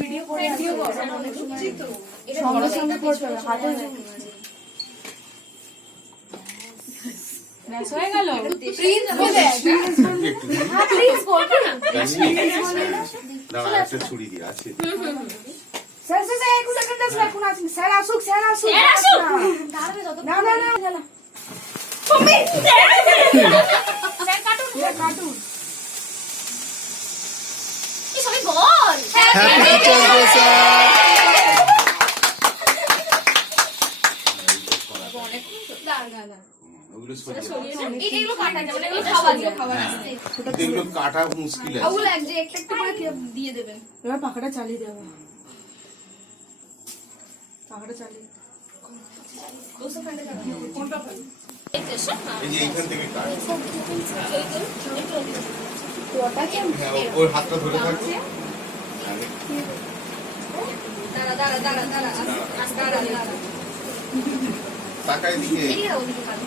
Video করে সঙ্গে সঙ্গে করতে হবে হাতে ব্যাস হয়ে গেল। প্রিন্স বলে প্রিন্স বলবো না দাঁড়া একটা ছুরি দিয়ে আছে স্যার স্যার এক সেকেন্ড স্যার কোন আছেন স্যার আসুক দাঁড়াবে যত না না না না তুমি স্যার কাটুন কাটুন এই সবাই বল হ্যাপি টিচার্স ডে স্যার দাঁড়া ওগুলো সরিয়ে এইগুলো কাটা যাবে না, এগুলো খাওয়া যাবে। এগুলো কাটা মুশকিল আছে ওগুলো এক যে একটা একটা করে দিয়ে দেবেন। এবার পাখাটা চালিয়ে দেবো পাখাটা চালিয়ে এই যে সব না। এই যে এখান থেকে কাট ওটা কি হ্যাঁ ওর হাতটা ধরে থাকো দাঁড়া দাঁড়া দাঁড়া দাঁড়া আস্তে দাঁড়া দাঁড়া তাকায় দিকে এদিকে দাও, ওদিকে দাও।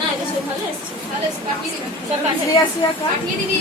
না, এটা সব ভালো এসছে, ভালো এসছে, কাটিয়ে দিবি। সব কাটিয়ে শ্রেয়া শ্রেয়া কাটিয়ে দিবি।